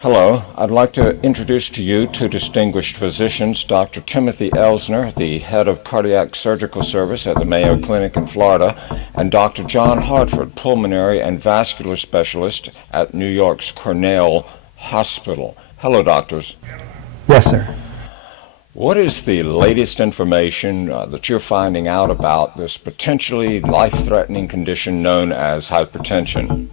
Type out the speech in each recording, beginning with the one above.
Hello, I'd like to introduce to you two distinguished physicians, Dr. Timothy Elsner, the head of cardiac surgical service at the Mayo Clinic in Florida, and Dr. John Hartford, pulmonary and vascular specialist at New York's Cornell Hospital. Hello, doctors. Yes, sir. What is the latest information that you're finding out about this potentially life-threatening condition known as hypertension?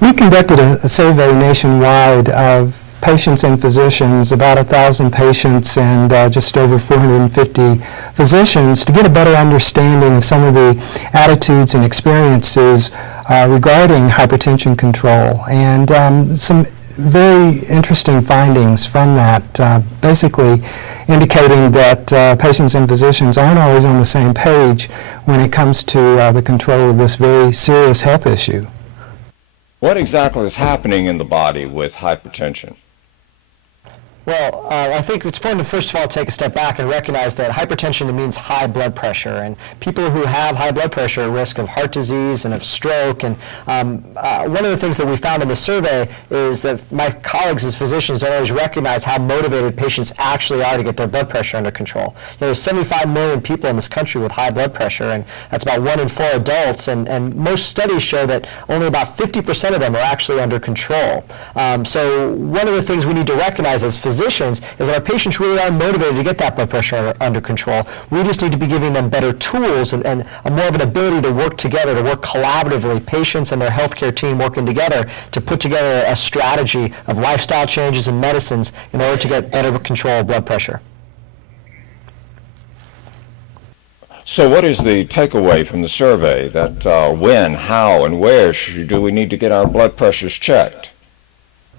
We conducted a survey nationwide of patients and physicians, about 1,000 patients and just over 450 physicians, to get a better understanding of some of the attitudes and experiences regarding hypertension control, and some very interesting findings from that, basically indicating that patients and physicians aren't always on the same page when it comes to the control of this very serious health issue. What exactly is happening in the body with hypertension? Well, I think it's important to first of all take a step back and recognize that hypertension means high blood pressure, and people who have high blood pressure are at risk of heart disease and of stroke. And one of the things that we found in the survey is that my colleagues as physicians don't always recognize how motivated patients actually are to get their blood pressure under control. There's 75 million people in this country with high blood pressure, and that's about 1 in 4 adults, and most studies show that only about 50% of them are actually under control. So one of the things we need to recognize as physicians is that our patients really are motivated to get that blood pressure under control. We just need to be giving them better tools and more of an ability to work together, to work collaboratively, patients and their healthcare team working together to put together a strategy of lifestyle changes and medicines in order to get better control of blood pressure. So what is the takeaway from the survey that when, how, and where do we need to get our blood pressures checked?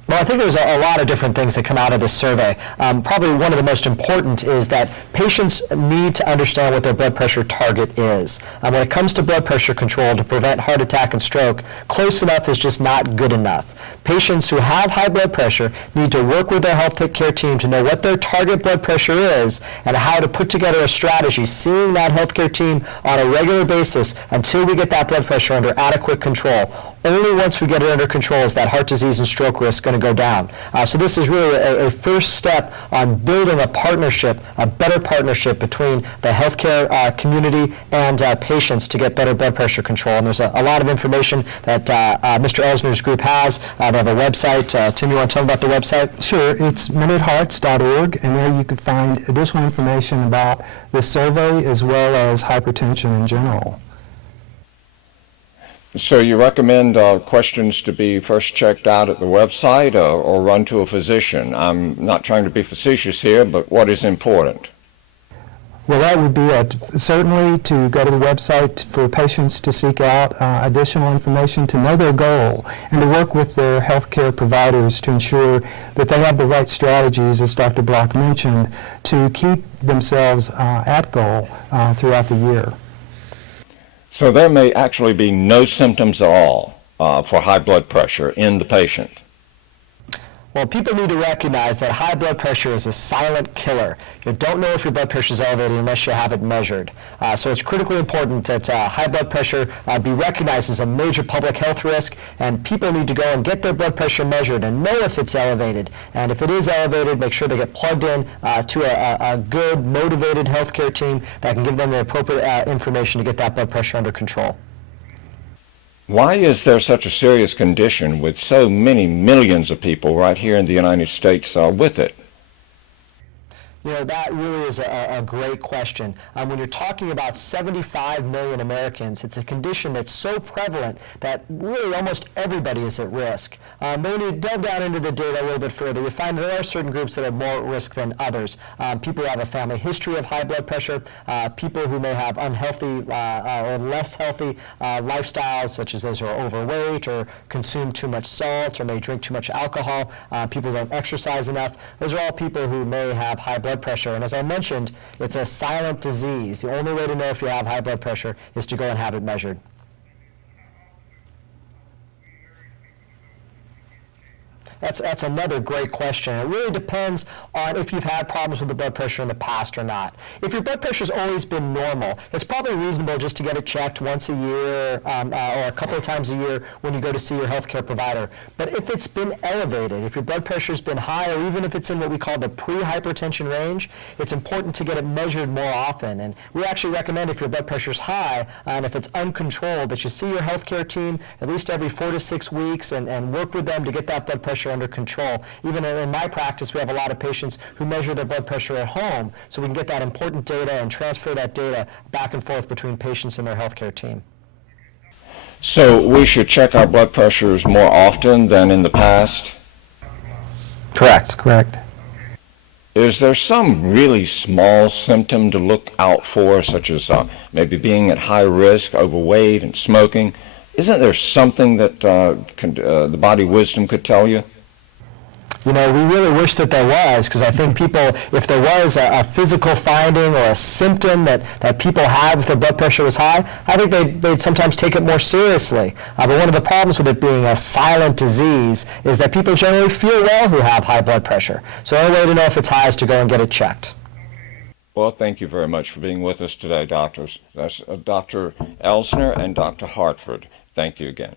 Well, I think there's a lot of different things that come out of this survey. Probably one of the most important is that patients need to understand what their blood pressure target is. When it comes to blood pressure control to prevent heart attack and stroke, close enough is just not good enough. Patients who have high blood pressure need to work with their health care team to know what their target blood pressure is and how to put together a strategy, seeing that healthcare team on a regular basis until we get that blood pressure under adequate control. Only once we get it under control is that heart disease and stroke risk going to go down. So this is really a first step on building a partnership, a better partnership between the healthcare community and patients to get better blood pressure control. And there's a lot of information that Mr. Elsner's group has. They have a website. Tim, you want to tell them about the website? Sure. It's minutehearts.org, and there you could find additional information about this survey as well as hypertension in general. So you recommend questions to be first checked out at the website or run to a physician? I'm not trying to be facetious here, but what is important? Well, that would be certainly to go to the website for patients to seek out additional information, to know their goal, and to work with their healthcare providers to ensure that they have the right strategies, as Dr. Block mentioned, to keep themselves at goal throughout the year. So there may actually be no symptoms at all for high blood pressure in the patient. Well, people need to recognize that high blood pressure is a silent killer. You don't know if your blood pressure is elevated unless you have it measured. So it's critically important that high blood pressure be recognized as a major public health risk, and people need to go and get their blood pressure measured and know if it's elevated. And if it is elevated, make sure they get plugged in to a good, motivated healthcare team that can give them the appropriate information to get that blood pressure under control. Why is there such a serious condition with so many millions of people right here in the United States with it? You know, that really is a great question. When you're talking about 75 million Americans, it's a condition that's so prevalent that really almost everybody is at risk. But when you delve down into the data a little bit further, you find there are certain groups that are more at risk than others. People who have a family history of high blood pressure, people who may have unhealthy or less healthy lifestyles, such as those who are overweight or consume too much salt or may drink too much alcohol, people who don't exercise enough. Those are all people who may have high blood pressure. And as I mentioned, it's a silent disease. The only way to know if you have high blood pressure is to go and have it measured. That's another great question. It really depends on if you've had problems with the blood pressure in the past or not. If your blood pressure's always been normal, it's probably reasonable just to get it checked once a year or a couple of times a year when you go to see your healthcare provider. But if it's been elevated, if your blood pressure's been high, or even if it's in what we call the pre-hypertension range, it's important to get it measured more often. And we actually recommend, if your blood pressure's high and if it's uncontrolled, that you see your healthcare team at least every 4 to 6 weeks and work with them to get that blood pressure under control. Even in my practice, we have a lot of patients who measure their blood pressure at home, so we can get that important data and transfer that data back and forth between patients and their healthcare team. So we should check our blood pressures more often than in the past? Correct. Correct. Is there some really small symptom to look out for, such as maybe being at high risk, overweight, and smoking? Isn't there something that the body wisdom could tell you? You know, we really wish that there was, because I think people, if there was a physical finding or a symptom that people had if their blood pressure was high, I think they'd sometimes take it more seriously. But one of the problems with it being a silent disease is that people generally feel well who have high blood pressure. So the only way to know if it's high is to go and get it checked. Well, thank you very much for being with us today, doctors. That's Dr. Elsner and Dr. Hartford. Thank you again.